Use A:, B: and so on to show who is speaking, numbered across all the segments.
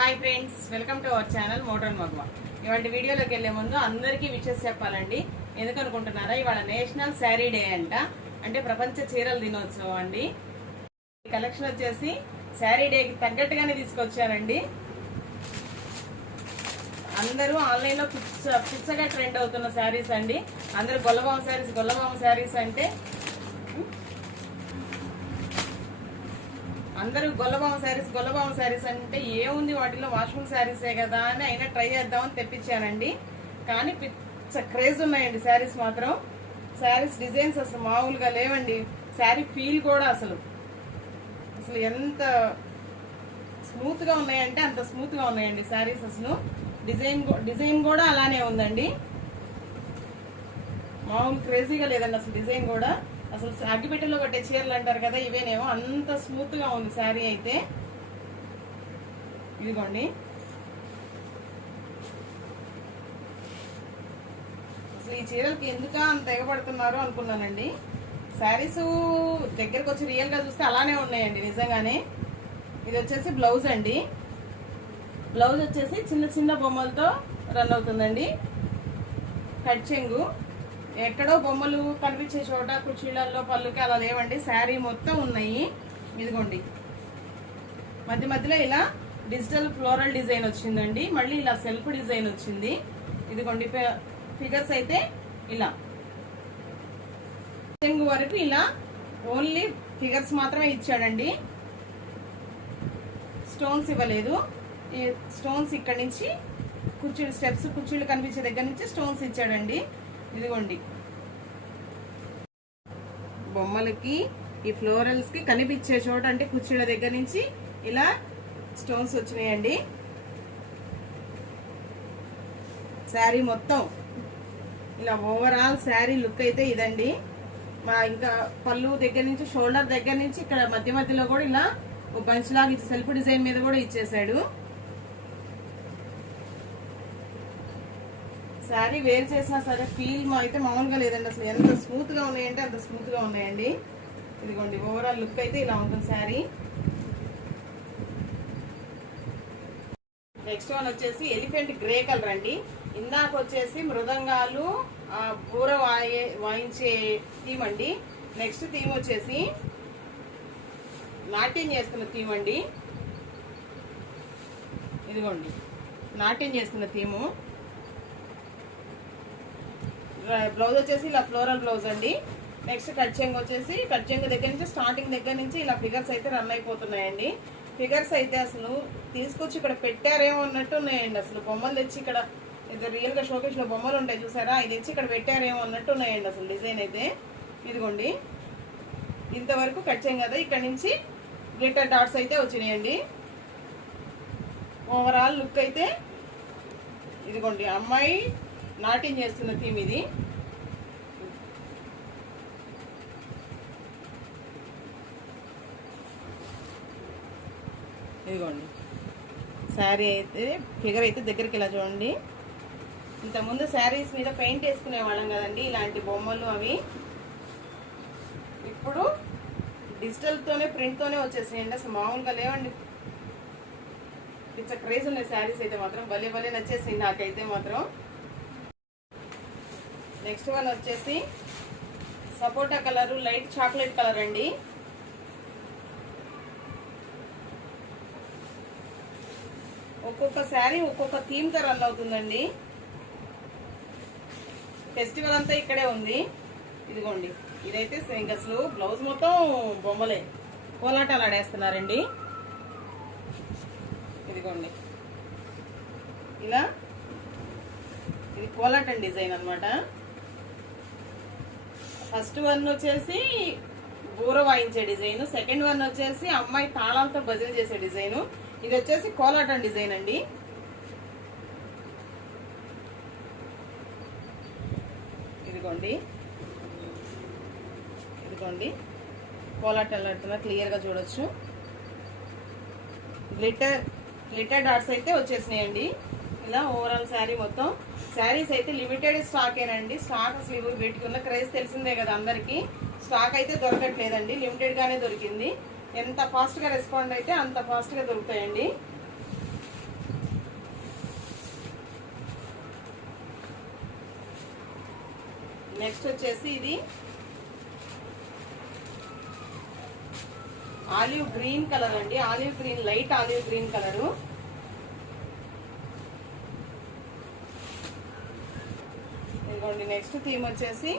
A: Hi friends welcome to our channel motor Maguva. ఇవాళ వీడియోలోకి వెళ్ళే ముందు అందరికీ విషెస్ చెప్పాలండి. ఎందుకు అనుకుంటున్నారా ఇవాళ నేషనల్ శారీ డే అంట. అంటే ప్రపంచ చీరల దినోత్సవం అండి. కలెక్షన్ వచ్చేసి శారీ డేకి తగ్గట్టుగానే తీసుకొచ్చారండి. అందరూ ఆన్లైన్లో ఫిక్స్ ఫిక్స్గా ట్రెండ్ అవుతున్న శారీస్ అండి. అందరూ గొల్లబామ శారీస్ గొల్లబామ శారీస్ అంటే అందరూ గొల్లబామ శారీస్ గొల్లబామ శారీస్ అంటే ఏముంది వాటిలో వాష్రూమ్ శారీసే కదా అని అయినా ట్రై చేద్దామని తెప్పించానండి. కానీ పిచ్చ క్రేజ్ ఉన్నాయండి శారీస్ మాత్రం. శారీస్ డిజైన్స్ అసలు మామూలుగా లేవండి. శారీ ఫీల్ కూడా అసలు. అసలు ఎంత స్మూత్గా ఉన్నాయంటే అంత స్మూత్గా ఉన్నాయండి శారీస్ అసలు. డిజైన్ డిజైన్ కూడా అలానే ఉందండి. మామూలు క్రేజీగా లేదండి అసలు డిజైన్ కూడా. అసలు అగ్గిపెట్టెలో కట్టే చీరలు అంటారు కదా ఇవేనేమో అంత స్మూత్గా ఉంది శారీ అయితే. ఇదిగోండి. అసలు ఈ చీరలకి ఎందుక అంత ఎగబడుతున్నారు అనుకున్నానండి. శారీస్ దగ్గరకు వచ్చి రియల్గా చూస్తే అలానే ఉన్నాయండి నిజంగానే. ఇది వచ్చేసి బ్లౌజ్ అండి. బ్లౌజ్ వచ్చేసి చిన్న చిన్న బొమ్మలతో రన్ అవుతుందండి. కట్ చెంగు. ఎక్కడో బొమ్మలు కనిపించే చోట కుర్చీలలో పళ్ళుకి అలా లేవండి. శారీ మొత్తం ఉన్నాయి. ఇదిగోండి. మధ్య మధ్యలో ఇలా డిజిటల్ ఫ్లోరల్ డిజైన్ వచ్చిందండి. మళ్ళీ ఇలా సెల్ఫ్ డిజైన్ వచ్చింది. ఇదిగోండి ఫిగర్స్ అయితే ఇలా. చెంగు వరకు ఇలా ఓన్లీ ఫిగర్స్ మాత్రమే ఇచ్చాడండి. స్టోన్స్ ఇవ్వలేదు. ఈ స్టోన్స్ ఇక్కడ నుంచి కుర్చీలు స్టెప్స్ కుర్చీలు కనిపించే దగ్గర నుంచి స్టోన్స్ ఇచ్చాడండి. ఇదిగోండి. బొమ్మలకి ఈ ఫ్లోరల్స్కి కనిపించే చోట అంటే కుర్చీల దగ్గర నుంచి ఇలా స్టోన్స్ వచ్చినాయండి. శారీ మొత్తం. ఇలా ఓవరాల్ శారీ లుక్ అయితే ఇదండి. మా ఇంకా పళ్ళు దగ్గర నుంచి షోల్డర్ దగ్గర నుంచి ఇక్కడ మధ్య మధ్యలో కూడా ఇలా ఓ బంచ్ లాగా ఇచ్చి సెల్ఫ్ డిజైన్ మీద కూడా ఇచ్చేసాడు శారీ వేర్ చేసినా సరే ఫీల్ అయితే మామూలుగా లేదండి. అసలు ఎంత స్మూత్గా ఉన్నాయంటే అంత స్మూత్గా ఉన్నాయండి. ఇదిగోండి ఓవరాల్ లుక్ అయితే ఇలా ఉంటుంది శారీ. నెక్స్ట్ వన్ వచ్చేసి ఎలిఫెంట్ గ్రే కలర్ అండి. ఇందాక వచ్చేసి మృదంగాలు బూర వాయే వాయించే థీమ్ అండి. నెక్స్ట్ థీమ్ వచ్చేసి నాట్యం చేస్తున్న థీమ్ అండి. ఇదిగోండి నాట్యం చేస్తున్న థీము బ్లౌజ్ వచ్చేసి ఇలా ఫ్లోరల్ బ్లౌజ్ అండి. నెక్స్ట్ కట్ చెంగ్ వచ్చేసి కట్ చెంగ్ దగ్గర నుంచి స్టార్టింగ్ దగ్గర నుంచి ఇలా ఫిగర్స్ అయితే రన్ అయిపోతున్నాయండి. ఫిగర్స్ అయితే అసలు తీసుకొచ్చి ఇక్కడ పెట్టారేమో అన్నట్టు ఉన్నాయండి. అసలు బొమ్మలు తెచ్చి ఇక్కడ ఇద్దరు రియల్గా లో బొమ్మలు ఉంటాయి చూసారా? ఇది తెచ్చి ఇక్కడ పెట్టారేమో అన్నట్టు ఉన్నాయండి అసలు డిజైన్ అయితే. ఇదిగోండి. ఇంతవరకు కట్ చేయం కదా ఇక్కడ నుంచి గ్లిటర్ డాట్స్ అయితే వచ్చినాయండి. ఓవరాల్ లుక్ అయితే ఇదిగోండి అమ్మాయి నాట్యం చేస్తున్న థీమ్ ఇది. ఇదిగోండి. శారీ అయితే ఫిగర్ అయితే దగ్గరికి ఇలా చూడండి. ఇంతకుముందు శారీస్ మీద పెయింట్ వేసుకునే వాళ్ళం కదండి ఇలాంటి బొమ్మలు అవి. ఇప్పుడు డిజిటల్తోనే ప్రింట్తోనే వచ్చేసాయండి అసలు మామూలుగా లేవండి. పిచ్చ క్రేజ్ ఉన్నాయి శారీస్ అయితే మాత్రం భలే భలే నచ్చేసింది నాకైతే మాత్రం. నెక్స్ట్ వన్ వచ్చేసి సపోటా కలరు లైట్ చాక్లెట్ కలర్ అండి. ఒక్కొక్క శారీ ఒక్కొక్క థీమ్తో రన్ అవుతుందండి. ఫెస్టివల్ అంతా ఇక్కడే ఉంది. ఇదిగోండి ఇదైతే ఇంకా అసలు బ్లౌజ్ మొత్తం బొమ్మలే కోలాటాలు ఆడేస్తున్నారండి. ఇదిగోండి ఇలా ఇది కోలాటం డిజైన్ అన్నమాట. ఫస్ట్ వన్ వచ్చేసి బూర వాయించే డిజైన్. సెకండ్ వన్ వచ్చేసి అమ్మాయి తాళాలతో భజన చేసే డిజైన్. ఇది వచ్చేసి కోలాటం డిజైన్ అండి. ఇదిగోండి. ఇదిగోండి. కోలాటం ఆడుతున్నా క్లియర్గా చూడొచ్చు. గ్లిటర్ గ్లిటర్ డాట్స్ అయితే వచ్చేసినాయండి. ఇలా ఓవరాల్ శారీ మొత్తం. శారీస్ అయితే లిమిటెడ్ స్టాకేనండి. స్టాక్ అసలు ఇవి పెట్టుకున్న క్రైజ్ తెలిసిందే కదా అందరికీ. స్టాక్ అయితే దొరకట్లేదండి. లిమిటెడ్గానే దొరికింది. ఎంత ఫాస్ట్గా రెస్పాండ్ అయితే అంత ఫాస్ట్గా దొరుకుతాయండి. నెక్స్ట్ వచ్చేసి ఇది ఆలివ్ గ్రీన్ కలర్ అండి. Olive green light olive green colour. ఇదిగోండి నెక్స్ట్ థీమ్ వచ్చేసి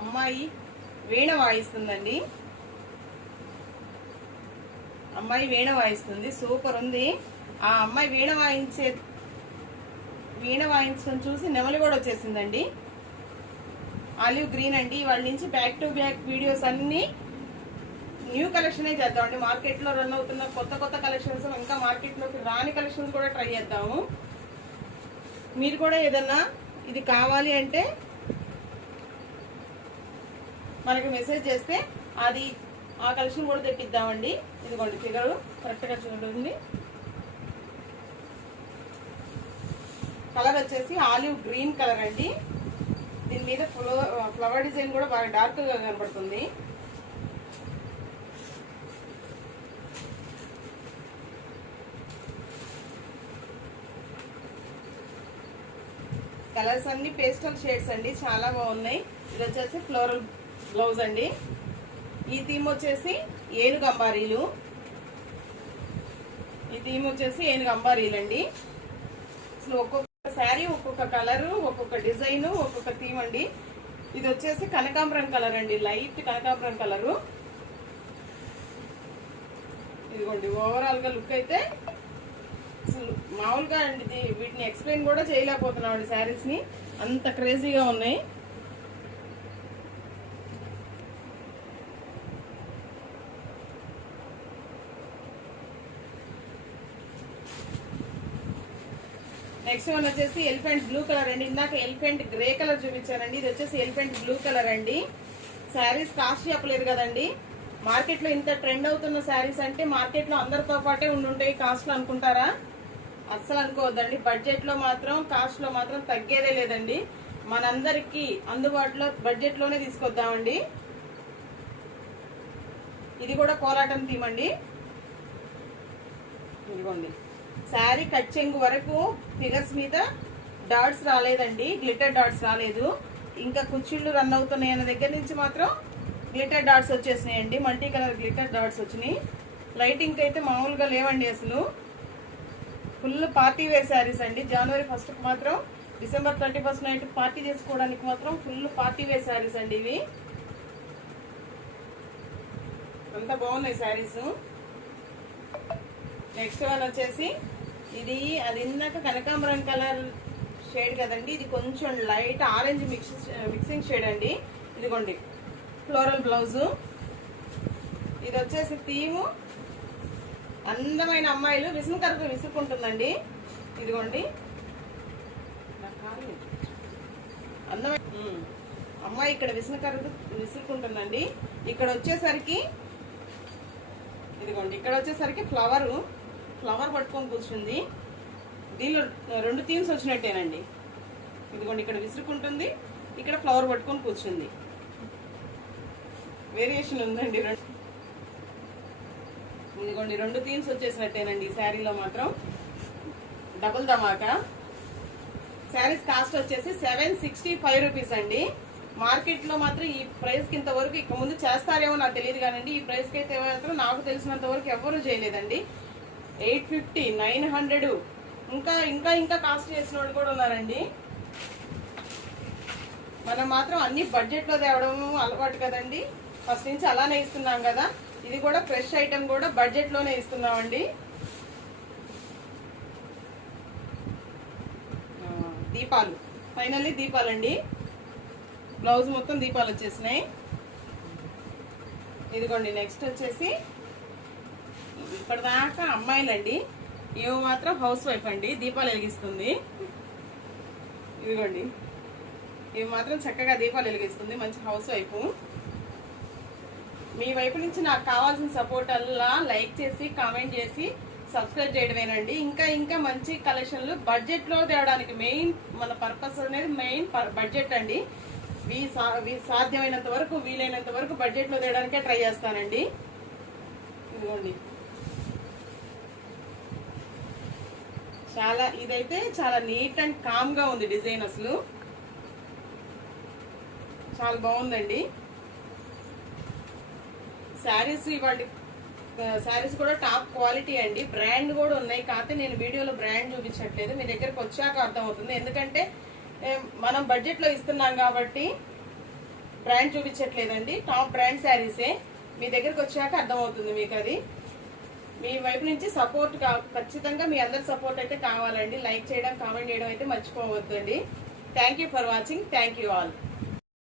A: అమ్మాయి వీణ వాయిస్తుందండి. అమ్మాయి వీణ వాయిస్తుంది సూపర్ ఉంది. ఆ అమ్మాయి వీణ వాయించే వీణ వాయించడం చూసి నెమలి కూడా వచ్చేసిందండి. ఆలివ్ గ్రీన్ అండి వాళ్ళ నుంచి బ్యాక్ టు బ్యాక్ వీడియోస్ అన్ని న్యూ కలెక్షన్ చేద్దామండి. మార్కెట్లో రన్ అవుతున్న కొత్త కొత్త కలెక్షన్స్ ఇంకా మార్కెట్లోకి రాని కలెక్షన్స్ కూడా ట్రై చేద్దాము. మీరు కూడా ఏదన్నా ఇది కావాలి అంటే మనకి మెసేజ్ చేస్తే అది ఆ కలెక్షన్ కూడా తెప్పిద్దామండి. ఇదిగోండి ఫిగర్ కరెక్ట్గా చూడండి. కలర్ వచ్చేసి ఆలివ్ గ్రీన్ కలర్ అండి. దీని మీద ఫ్లవర్ డిజైన్ కూడా బాగా డార్క్గా కనపడుతుంది. కలర్స్ అన్ని పేస్టల్ షేడ్స్ అండి చాలా బాగున్నాయి. ఇది వచ్చేసి ఫ్లోరల్ బ్లౌజ్ అండి. ఈ థీమ్ వచ్చేసి ఏనుగు అంబారీలు ఈ థీమ్ వచ్చేసి ఏనుగు అంబారీలు అండి అసలు ఒక్కొక్క శారీ ఒక్కొక్క కలరు ఒక్కొక్క డిజైన్ ఒక్కొక్క థీమ్ అండి. ఇది వచ్చేసి కనకాంబరం కలర్ అండి లైట్ కనకాంబరం కలరు. ఇదిగోండి ఓవరాల్గా లుక్ అయితే అసలు మామూలుగా అండి ఇది. వీటిని ఎక్స్ప్లెయిన్ కూడా చేయలేకపోతున్నాం అండి శారీస్ని. అంత క్రేజీగా ఉన్నాయి. నెక్స్ట్ వన్ వచ్చేసి ఎలిఫెంట్ బ్లూ కలర్ అండి. ఇందాక ఎలిఫెంట్ గ్రే కలర్ చూపించానండి ఇది వచ్చేసి ఎలిఫెంట్ బ్లూ కలర్ అండి. శారీస్ కాస్ట్ చెప్పలేదు కదండి. మార్కెట్లో ఇంత ట్రెండ్ అవుతున్న శారీస్ అంటే మార్కెట్లో అందరితో పాటే ఉండుంటాయి. కాస్ట్లు అనుకుంటారా? అస్సలు అనుకోవద్దండి. బడ్జెట్లో మాత్రం కాస్ట్లో మాత్రం తగ్గేదే లేదండి. మనందరికి అందుబాటులో బడ్జెట్లోనే తీసుకొద్దామండి. ఇది కూడా కోలాటం తీమండి ఇదిగోండి. శారీ కట్ చెంగు వరకు ఫిగర్స్ మీద డాట్స్ రాలేదండి. గ్లిటర్ డాట్స్ రాలేదు. ఇంకా కుచ్చిళ్ళు రన్ అవుతున్నాయి అన్న దగ్గర నుంచి మాత్రం గ్లిటర్ డాట్స్ వచ్చేసినాయండి. మల్టీ కలర్ గ్లిటర్ డాట్స్ వచ్చినాయి. లైటింగ్ అయితే మామూలుగా లేవండి అసలు. ఫుల్ పార్టీ వేర్ శారీస్ అండి. జనవరి ఫస్ట్కి మాత్రం December thirty first night party చేసుకోవడానికి మాత్రం ఫుల్ పార్టీ వేర్ శారీస్ అండి ఇవి. అంత బాగున్నాయి శారీస్. నెక్స్ట్ వన్ వచ్చేసి ఇది అది ఇందాక కనకాంబరం కలర్ షేడ్ కదండి. ఇది కొంచెం light orange mix mixing shade అండి. ఇదిగోండి ఫ్లోరల్ బ్లౌజు ఇది వచ్చేసి థీము అందమైన అమ్మాయిలు విసుముకరకు విసుక్కుంటుందండి. ఇదిగోండి. అందమైన అమ్మాయి ఇక్కడ విసునకరకు విసుక్కుంటుందండి. ఇక్కడ వచ్చేసరికి ఇదిగోండి ఇక్కడ వచ్చేసరికి ఫ్లవరు. ఫ్లవర్ పట్టుకొని కూర్చుంది. దీనిలో రెండు థీమ్స్ వచ్చినట్టేనండి. ఇదిగోండి ఇక్కడ విసురుకుంటుంది ఇక్కడ ఫ్లవర్ పట్టుకొని కూర్చుంది. వేరియేషన్ ఉందండి రెండు. ఇదిగోండి రెండు థీమ్స్ వచ్చేసినట్టేనండి ఈ శారీలో మాత్రం. డబుల్ ధమాకా. శారీస్ కాస్ట్ వచ్చేసి సెవెన్ సిక్స్టీ ఫైవ్ రూపీస్ అండి. మార్కెట్లో మాత్రం ఈ ప్రైస్కి ఇంతవరకు ఇక ముందు చేస్తారేమో నాకు తెలియదు కానండి. ఈ ప్రైస్కి అయితే మాత్రం నాకు తెలిసినంత వరకు ఎవరు చేయలేదండి. Eight fifty nine hundred. ఇంకా ఇంకా ఇంకా కాస్ట్ చేసిన వాళ్ళు కూడా ఉన్నారండి. మనం మాత్రం అన్ని బడ్జెట్లో తేవడం అలవాటు కదండి. ఫస్ట్ నుంచి అలానే ఇస్తున్నాం కదా. ఇది కూడా ఫ్రెష్ ఐటమ్ కూడా బడ్జెట్లోనే ఇస్తున్నామండి. దీపాలు. ఫైనల్లీ దీపాలండి. బ్లౌజ్ మొత్తం దీపాలు వచ్చేసినాయి. ఇదిగోండి నెక్స్ట్ వచ్చేసి ఇప్పటిదాకా అమ్మాయిలండి. ఏమో మాత్రం హౌస్ వైఫ్ అండి. దీపాలు వెలిగిస్తుంది. ఇదిగోండి. ఇవి మాత్రం చక్కగా దీపాలు వెలిగిస్తుంది. మంచి హౌస్ వైఫ్ మీ వైపు నుంచి నాకు కావాల్సిన సపోర్ట్ అల్లా లైక్ చేసి కామెంట్ చేసి సబ్స్క్రైబ్ చేయడమేనండి. ఇంకా ఇంకా మంచి కలెక్షన్లు బడ్జెట్లో తేవడానికి మెయిన్ మన పర్పస్ అనేది మెయిన్ బడ్జెట్ అండి. వీ సా- వీ సాధ్యమైనంత వరకు వీలైనంత వరకు బడ్జెట్లో తేయడానికే ట్రై చేస్తానండి. ఇదిగోండి. చాలా ఇదైతే చాలా నీట్ అండ్ కామ్గా ఉంది డిజైన్ అసలు. చాలా బాగుందండి. శారీస్ ఇవాళ శారీస్ కూడా టాప్ క్వాలిటీ అండి. బ్రాండ్ కూడా ఉన్నాయి. కాకపోతే నేను వీడియోలో బ్రాండ్ చూపించట్లేదు. మీ దగ్గరకు వచ్చాక అర్థమవుతుంది. ఎందుకంటే మనం బడ్జెట్లో ఇస్తున్నాం కాబట్టి బ్రాండ్ చూపించట్లేదండి. టాప్ బ్రాండ్ శారీసే. మీ దగ్గరకు వచ్చాక అర్థమవుతుంది మీకు అది. మీ వైపు నుంచి సపోర్ట్ కా ఖచ్చితంగా మీ అందరి సపోర్ట్ అయితే కావాలండి. లైక్ చేయడం కామెంట్ చేయడం అయితే మర్చిపోవద్దండి. Thank you for watching thank you all